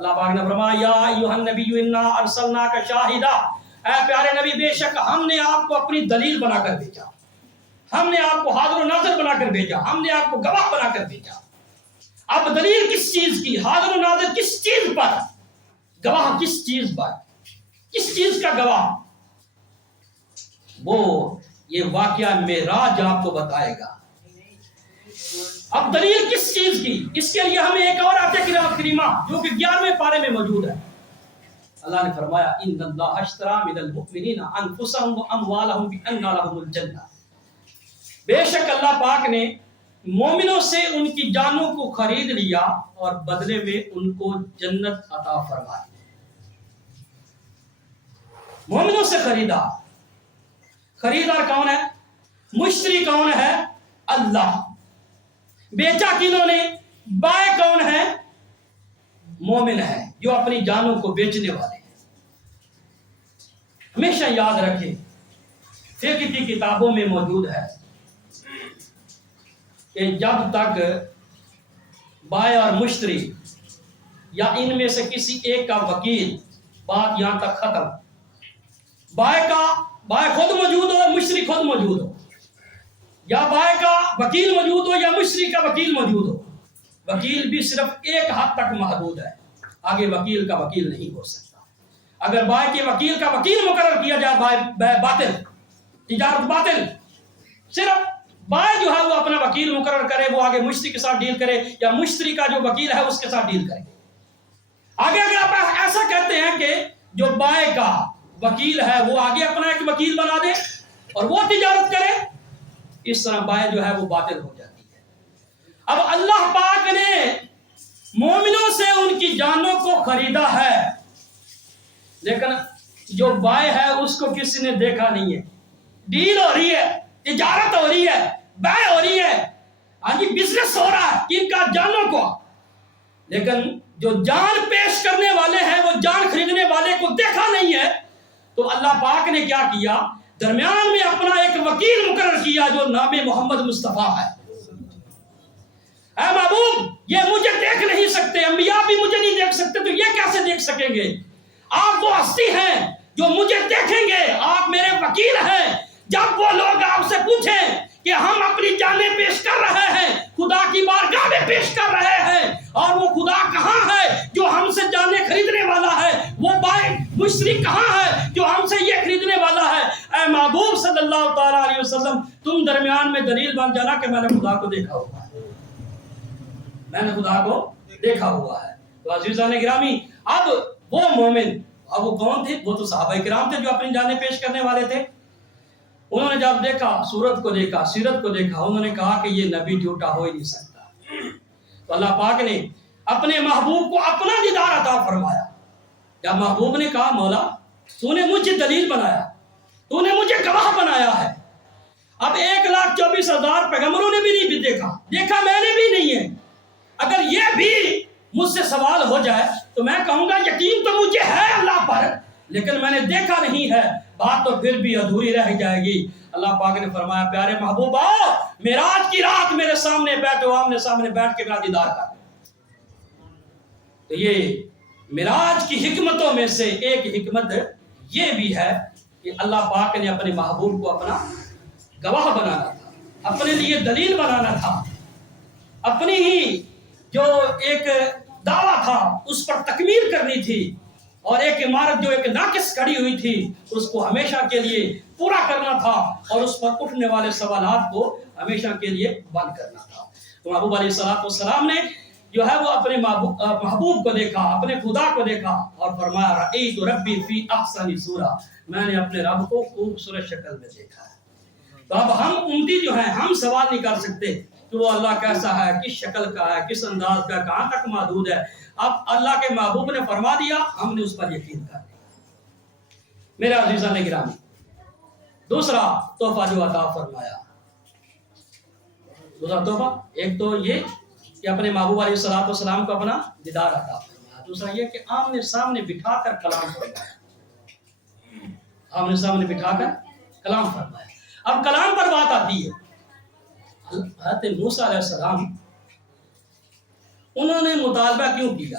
اللہ پاک نے فرمایا یا ایھا النبی انا ارسلناک شاہدا، اے پیارے نبی بے شک ہم نے آپ کو اپنی دلیل بنا کر بھیجا، ہم نے آپ کو حاضر و ناظر بنا کر بھیجا، ہم نے آپ کو گواہ بنا کر بھیجا۔ اب دلیل کس چیز کی، حاضر و ناظر کس چیز پر، گواہ کس چیز پر، کس چیز کا گواہ؟ وہ یہ واقعہ معراج آپ کو بتائے گا۔ اب دلیل کس چیز کی؟ اس کے لیے ہمیں ایک اور آیت کریمہ جو کہ 11ویں پارے میں موجود ہے۔ اللہ نے فرمایا ان اللہ اشتری من المؤمنین انفسهم واموالهم بان لهم الجنہ، بے شک اللہ پاک نے مومنوں سے ان کی جانوں کو خرید لیا اور بدلے میں ان کو جنت عطا فرمائی۔ مومنوں سے خریدا، خریدار کون ہے؟ مشتری کون ہے؟ اللہ۔ بیچا کنہوں نے؟ بائے کون ہے؟ مومن ہے جو اپنی جانوں کو بیچنے والے ہیں۔ ہمیشہ یاد رکھیں، فقہ کی کتابوں میں موجود ہے کہ جب تک بائے اور مشتری یا ان میں سے کسی ایک کا وکیل، بات یہاں تک ختم، بائے خود موجود ہو، مشتری خود موجود ہو، یا بائے کا وکیل موجود ہو یا مشتری کا وکیل موجود ہو، وکیل بھی صرف ایک حد تک محدود ہے، آگے وکیل کا وکیل نہیں ہو سکتا۔ اگر بائے کے وکیل کا وکیل مقرر کیا جائے باطل، تجارت باطل، صرف بائے جو ہے وہ اپنا وکیل مقرر کرے، وہ آگے مشتری کے ساتھ ڈیل کرے، یا مشتری کا جو وکیل ہے اس کے ساتھ ڈیل کرے۔ آگے اگر آپ ایسا کہتے ہیں کہ جو بائے کا وکیل ہے وہ آگے اپنا ایک وکیل بنا دے اور وہ تجارت کرے، اس طرح بائے جو ہے وہ باطل ہو جاتی ہے۔ اب اللہ پاک نے مومنوں سے ان کی جانوں کو خریدا ہے، لیکن جو بائے ہے اس کو کسی نے دیکھا نہیں ہے۔ ڈیل ہو رہی ہے، تجارت ہو رہی ہے، بائے ہو رہی ہے، ہاں جی بزنس ہو رہا ہے ان کا جانوں کو، لیکن جو جان پیش کرنے والے ہیں وہ جان خریدنے والے کو دیکھا نہیں ہے۔ تو اللہ پاک نے کیا کیا؟ درمیان میں اپنا ایک وکیل مقرر کیا جو نام محمد مصطفیٰ ہے۔ اے محبوب، یہ مجھے دیکھ نہیں سکتے، انبیاء بھی مجھے نہیں دیکھ سکتے، تو یہ کیسے دیکھ سکیں گے؟ آپ وہ ہستی ہیں جو مجھے دیکھیں گے، آپ میرے وکیل ہیں۔ جب وہ لوگ آپ سے پوچھیں کہ ہم اپنی جانیں پیش کر رہے ہیں، خدا کی بارگاہ میں پیش کر رہے ہیں، اور وہ خدا کہاں ہے جو ہم سے جانیں خریدنے والا ہے؟ وہ بائے مشتری کہاں ہے جو ہم سے یہ خریدنے والا ہے؟ اے محبوب صلی اللہ تعالیٰ علیہ وسلم، تم درمیان میں دلیل بن جانا کہ میں نے خدا کو دیکھا ہوا ہے، میں نے خدا کو دیکھا ہوا ہے۔ تو عزیزان گرامی، اب وہ مومن، اب وہ کون تھے؟ وہ تو صحابہ کرام تھے جو اپنی جانیں پیش کرنے والے تھے۔ انہوں نے جب دیکھا، صورت کو دیکھا، سیرت کو دیکھا، انہوں نے کہا کہ یہ نبی جھوٹا ہو ہی نہیں سکتا۔ تو اللہ پاک نے اپنے محبوب کو اپنا دیدار عطا فرمایا۔ جب محبوب نے کہا مولا تو نے مجھے دلیل بنایا، تو نے مجھے گواہ بنایا ہے، اب 1,24,000 پیغمبروں نے بھی نہیں دیکھا میں نے بھی نہیں ہے، اگر یہ بھی مجھ سے سوال ہو جائے تو میں کہوں گا یقین تو مجھے ہے اللہ پر، لیکن میں نے دیکھا نہیں ہے، بات تو پھر بھی ادھوری رہ جائے گی۔ اللہ پاک نے فرمایا پیارے محبوب آؤ معراج کی رات میرے سامنے بیٹھو، آمنے سامنے بیٹھ کے میرا دیدار کر۔ تو یہ معراج کی حکمتوں میں سے ایک حکمت یہ بھی ہے کہ اللہ پاک نے اپنے محبوب کو اپنا گواہ بنانا تھا، اپنے لیے دلیل بنانا تھا، اپنی ہی جو ایک دعویٰ تھا اس پر تکمیل کرنی تھی، اور ایک عمارت جو ایک ناقص کھڑی ہوئی تھی اس کو ہمیشہ کے لیے پورا کرنا تھا، اور اس پر اٹھنے والے سوالات کو ہمیشہ کے لیے بند کرنا تھا۔ تو محبوب علیہ السلام نے جو ہے وہ اپنے محبوب کو دیکھا، اپنے خدا کو دیکھا، اور فرمایا رأیت ربی فی احسن صورہ، میں نے اپنے رب کو خوبصورت شکل میں دیکھا ہے۔ تو اب ہم امتی جو ہیں ہم سوال نہیں کر سکتے کہ وہ اللہ کیسا ہے، کس شکل کا ہے، کس انداز کا، کہاں تک محدود ہے۔ اب اللہ کے محبوب نے فرما دیا، ہم نے اس پر یقین کر لیا۔ میرے عزیزان گرامی، دوسرا تحفہ جو عطا فرمایا، دوسرا تحفہ ایک تو یہ کہ اپنے محبوب علیہ السلام کو اپنا دیدار عطا فرمایا، دوسرا یہ کہ آمنے سامنے بٹھا کر کلام فرمایا، آمنے سامنے بٹھا کر کلام فرمایا۔ اب کلام پر بات آتی ہے، حضرت موسیٰ علیہ السلام انہوں نے مطالبہ کیوں کیا؟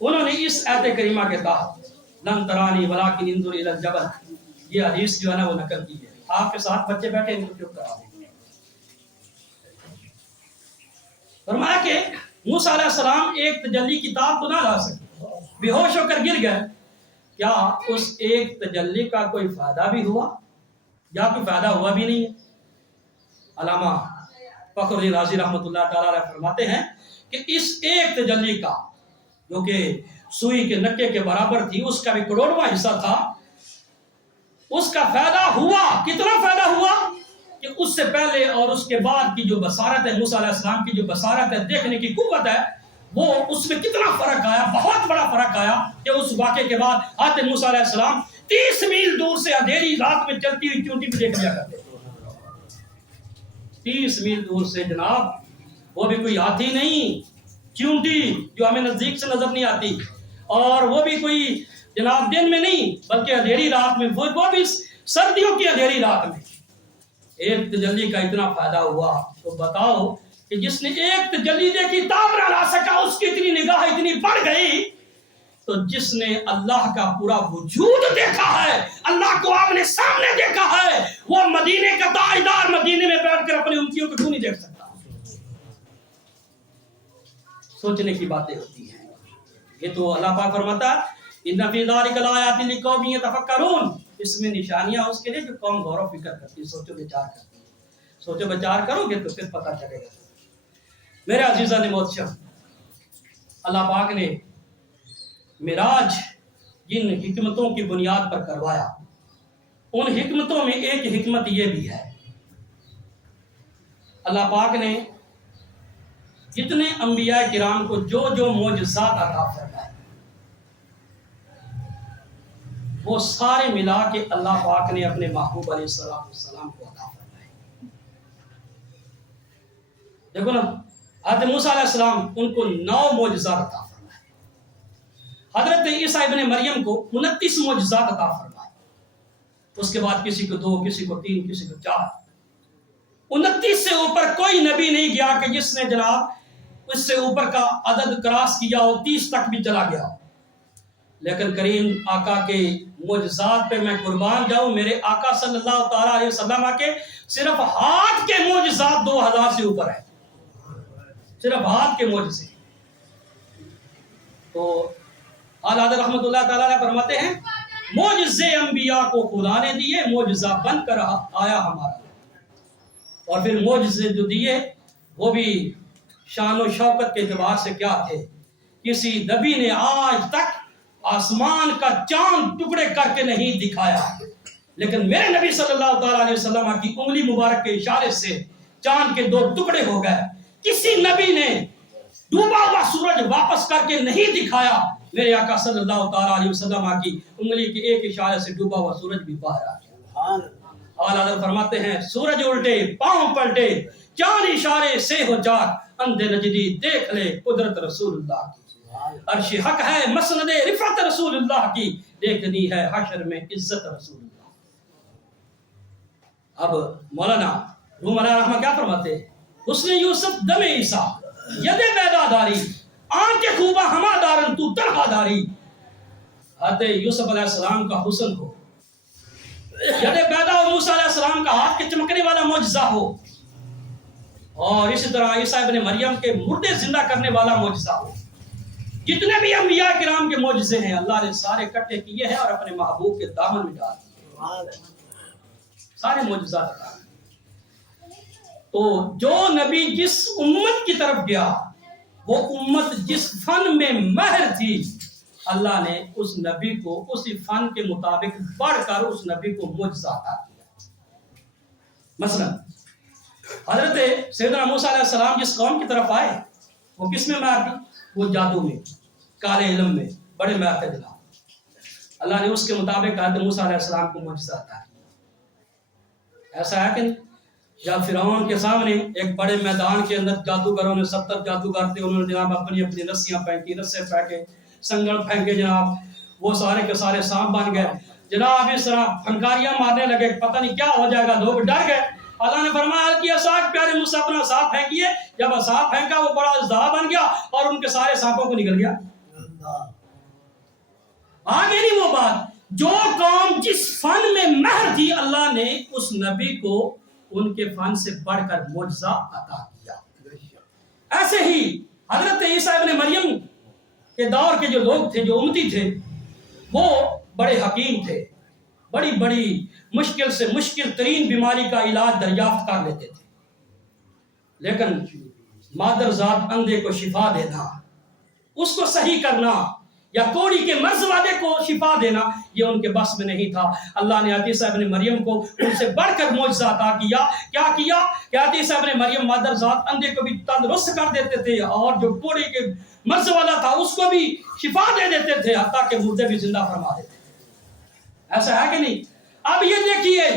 انہوں نے اس آیت کریمہ کے تحت لن ترانی ولکن انظر الی الجبل، یہ حدیث جو ہے نا وہ نقل کی ہے۔ آپ کے ساتھ بچے بیٹھے ان کو چپ کرا دیں۔ فرمایا کہ موسیٰ علیہ السلام ایک تجلی کتاب تو نہ لا سکے، بے ہوش ہو کر گر گئے، کیا اس ایک تجلی کا کوئی فائدہ بھی ہوا یا کوئی فائدہ ہوا بھی نہیں ہے؟ علامہ فخر الدین رازی رحمۃ اللہ تعالی علیہ فرماتے ہیں کہ اس ایک تجلی کا جو کہ سوئی کے نکے کے برابر تھی، اس کا بھی کروڑواں حصہ تھا، اس کا فائدہ ہوا۔ کتنا فائدہ ہوا کہ اس سے پہلے اور اس کے بعد کی جو بصارت ہے، موسیٰ علیہ السلام کی جو بصارت ہے، دیکھنے کی قوت ہے، وہ اس میں کتنا فرق آیا، بہت بڑا فرق آیا کہ اس واقعے کے بعد حضرت موسیٰ علیہ السلام 30 میل دور سے اندھیری رات میں چلتی ہوئی چونٹی پہ دیکھ لیا کرتے تھے۔ 30 میل دور سے جناب، وہ بھی کوئی ہاتھی نہیں، چونٹی جو ہمیں نزدیک سے نظر نہیں آتی، اور وہ بھی کوئی جناب دن میں نہیں بلکہ اندھیری رات میں، وہ بھی سردیوں کی اندھیری رات میں ایک تجلی کا اتنا فائدہ ہوا۔ تو بتاؤ کہ جس نے ایک تجلی دیکھی تاب نہ لا سکا، اس کی اتنی نگاہ اتنی بڑھ گئی، تو جس نے اللہ کا پورا وجود دیکھا ہے، اللہ کو آپ نے سامنے دیکھا ہے، وہ مدینے کا تاجدار مدینے میں بیٹھ کر اپنی امتیوں کو کیوں نہیں دیکھ سکتا؟ سوچنے کی باتیں ہوتی ہیں۔ یہ تو اللہ پاک فرماتا ہے ان فی ذلک لآیات لقوم یتفکرون، اس میں نشانیاں اس کے لیے جو قوم غور و فکر کرتی ہے، سوچو بچار کرتی ہے۔ سوچو بچار کرو گے تو پھر پتہ چلے گا۔ میرے عزیزان محترم، اللہ پاک نے معراج جن حکمتوں کی بنیاد پر کروایا، ان حکمتوں میں ایک حکمت یہ بھی ہے، اللہ پاک نے جتنے انبیاء کرام کو جو جو معجزات عطا فرمائے، وہ سارے ملا کے اللہ پاک نے اپنے محبوب علیہ السلام کو عطا فرمائے۔ دیکھو نا، حضرت موسیٰ علیہ السلام ان کو 9 معجزات عطا فرمائے، حضرت عیسیٰ ابن مریم کو 29 معجزات عطا فرمائے، اس کے بعد کسی کو 2، کسی کو 3، کسی کو 4، 29 سے اوپر کوئی نبی نہیں گیا کہ جس نے جناب اس سے اوپر کا عدد کراس کیا ہو، 30 تک بھی چلا گیا۔ لیکن کریم آقا کے معجزات پہ میں قربان جاؤں، میرے آقا صلی اللہ تعالیٰ علیہ وسلم کے صرف ہاتھ کے معجزات 2000 سے اوپر ہیں، صرف ہاتھ کے معجزے۔ تو اعلیٰ حضرت رحمۃ اللہ تعالیٰ علیہ فرماتے ہیں معجزے انبیاء کو خدا نے دیے، معجزہ بن کر آیا ہمارا، اور پھر معجزے جو دیے وہ بھی شان و شوکت کے اعتبار سے کیا تھے؟ کسی نبی نے آج تک آسمان کا چاند ٹکڑے کر کے نہیں دکھایا، لیکن میرے نبی صلی اللہ تعالیٰ علیہ وسلم کی انگلی مبارک کے اشارے سے چاند کے 2 ٹکڑے ہو گئے۔ کسی نبی نے ڈوبا ہوا سورج واپس کر کے نہیں دکھایا، میرے آقا صلی اللہ تعالیٰ علیہ وسلم کی انگلی کے ایک اشارے سے ڈوبا ہوا سورج بھی باہر آ گیا۔ اعلیٰ حضرت فرماتے ہیں سورج الٹے پاؤں پلٹے، چاند اشارے سے ہو چار، اندھے نجدی دیکھ لے قدرت رسول اللہ کی، عرش حق ہے مسند رفعت رسول اللہ کی، دیکھنی ہے حشر میں عزت رسول اللہ۔ اب مولانا روم علیہ رحمہ کیا فرماتے ہیں؟ حسن یوسف دم عیسیٰ ید بیدا داری، آنکھ خوبہ ہما دارن تو تنہا داری۔ حضرت یوسف علیہ السلام کا حسن ہو، ید بیدا و موسیٰ علیہ السلام کا ہاتھ کے چمکنے والا معجزہ ہو، اور اسی طرح عیسیٰ ابن مریم کے مردے زندہ کرنے والا معجزہ ہو۔ جتنے بھی انبیاء کرام کے معجزے ہیں اللہ نے سارے اکٹھے کیے ہیں اور اپنے محبوب کے دامن میں ڈال دیے، سارے معجزات عطا۔ تو جو نبی جس امت کی طرف گیا، وہ امت جس فن میں ماہر تھی، اللہ نے اس نبی کو اسی فن کے مطابق بڑھ کر اس نبی کو معجزہ عطا کیا۔ مثلا حضرت سیدنا موسیٰ علیہ السلام جس قوم کی طرف آئے، وہ کس میں ماہر تھی؟ وہ جادو میں، کالے علم میں بڑے ماہر تھے جناب۔ اللہ نے اس کے مطابق حضرت موسیٰ علیہ السلام کو معجزہ عطا کیا۔ ایسا ہے کہ جب فرعون کے سامنے ایک بڑے میدان کے اندر جادوگروں نے 70 جادوگر تھے، انہوں نے جناب اپنی اپنی رسیاں پھینکی، رسے پھینکے، سنگل پھینکے، جناب وہ سارے کے سارے سانپ بن گئے، جناب اس طرح پھنکاریاں مارنے لگے، پتہ نہیں کیا ہو جائے گا، لوگ ڈر گئے۔ اللہ نے فرمایا کہ عصاک، پیارے مجھ سے اپنا عصا پھینکیے. جب عصا پھینکا وہ بڑا اژدہا بن گیا اور ان کے سارے سانپوں کو نکل گیا. آگے نہیں وہ بات. جو قوم جس فن میں ماہر تھی اللہ نے اس نبی کو ان کے فن سے بڑھ کر معجزہ عطا کیا. ایسے ہی حضرت عیسیٰ ابن مریم کے دور کے جو لوگ تھے، جو امتی تھے، وہ بڑے حکیم تھے. بڑی بڑی مشکل سے مشکل ترین بیماری کا علاج دریافت کر لیتے تھے. لیکن مادر ذات اندھے کو شفا دینا، اس کو صحیح کرنا، یا کوڑی کے مرض والے کو شفا دینا، یہ ان کے بس میں نہیں تھا. اللہ نے عیسیٰ ابن مریم کو ان سے بڑھ کر معجزہ عطا کیا. کیا کیا کہ عیسیٰ ابن مریم مادر ذات اندھے کو بھی تندرست کر دیتے تھے، اور جو کوڑی کے مرض والا تھا اس کو بھی شفا دے دیتے تھے، حتیٰ کہ مردے بھی زندہ فرما دیتے تھے. ایسا ہے کہ نہیں؟ اب یہ دیکھیے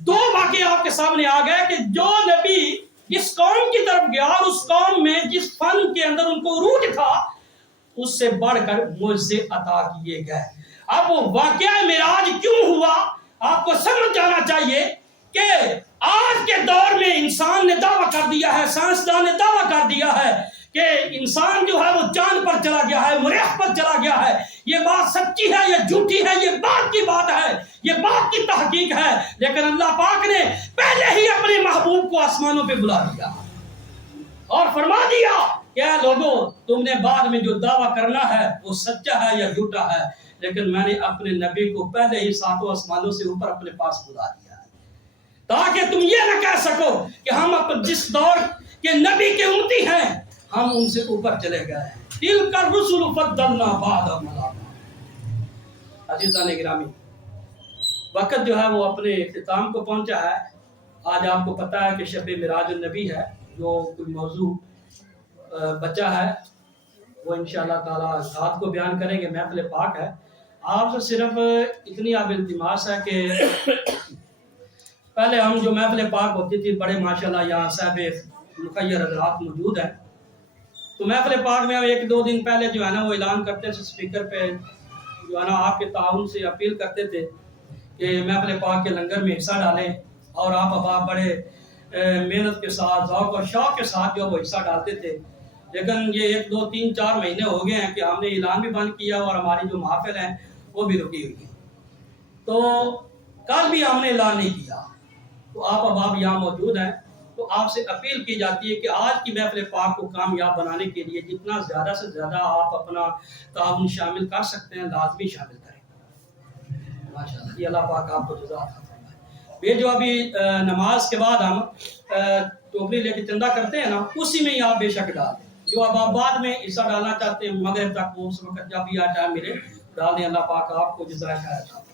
دو واقعے آپ کے سامنے آ گئے کہ جو نبی جس قوم کی طرف گیا اور اس قوم میں جس فن کے اندر ان کو عروج تھا، اس سے بڑھ کر معجزے عطا کیے گئے. اب وہ واقعہ معراج کیوں ہوا آپ کو سمجھ جانا چاہیے کہ آج کے دور میں انسان نے دعویٰ کر دیا ہے، سائنسدان نے دعویٰ کر دیا ہے کہ انسان جو ہے وہ چاند پر چلا گیا ہے، مریخ پر چلا گیا ہے. یہ بات سچی ہے یا جھوٹی ہے، یہ بات کی بات ہے، یہ بات کی تحقیق ہے. لیکن اللہ پاک نے پہلے ہی اپنے محبوب کو آسمانوں پہ بلا دیا اور فرما دیا کہ اے لوگوں، تم نے بعد میں جو دعویٰ کرنا ہے وہ سچا ہے یا جھوٹا ہے، لیکن میں نے اپنے نبی کو پہلے ہی ساتوں آسمانوں سے اوپر اپنے پاس بلا دیا ہے، تاکہ تم یہ نہ کہہ سکو کہ ہم جس دور کے نبی کے امتی ہیں ہم ان سے اوپر چلے گئے ہیں. تِلْكَ الرُّسُلُ فَضَّلْنَا بَعْضَهُمْ عَلَىٰ بَعْضٍ. عزیزان گرامی، وقت جو ہے وہ اپنے اختتام کو پہنچا ہے. آج آپ کو پتہ ہے کہ شب معراج النبی ہے، جو کوئی موضوع بچہ ہے وہ انشاءاللہ تعالیٰ رات کو بیان کریں گے. محفل پاک ہے. آپ سے صرف اتنی آپ التماس ہے کہ پہلے ہم جو محفل پاک ہوتی تھی، بڑے ماشاءاللہ یہاں صاحب مخیر حضرات موجود ہیں، تو محفل پاک میں ایک دو دن پہلے جو ہے نا وہ اعلان کرتے تھے اسپیکر پہ، جو ہے نا آپ کے تعاون سے اپیل کرتے تھے کہ محفل پاک کے لنگر میں حصہ ڈالیں، اور آپ بڑے محنت کے ساتھ ذوق اور شوق کے ساتھ جو وہ حصہ ڈالتے تھے. لیکن یہ 1 2 3 4 مہینے ہو گئے ہیں کہ ہم نے اعلان بھی بند کیا اور ہماری جو محافل ہیں وہ بھی رکی ہوئی ہیں. تو کل بھی ہم نے اعلان نہیں کیا. تو آپ یہاں موجود ہیں، تو آپ سے اپیل کی جاتی ہے کہ آج کی محفل پاک کو کامیاب بنانے کے لیے جتنا زیادہ سے زیادہ آپ اپنا تعاون شامل کر سکتے ہیں لازمی شامل کریں. ماشاءاللہ جی، اللہ پاک آپ کو جزا عطا فرمائے. یہ جو ابھی نماز کے بعد ہم ٹوکری لے کے چندہ کرتے ہیں نا، اسی میں ہی آپ بے شک ڈال دیں. جو اب آپ بعد میں حصہ ڈالنا چاہتے ہیں مغرب تک، وہ اس وقت جب بھی ٹائم ملے ڈال دیں. اللہ پاک آپ کو جزائے خیر عطا فرمائے.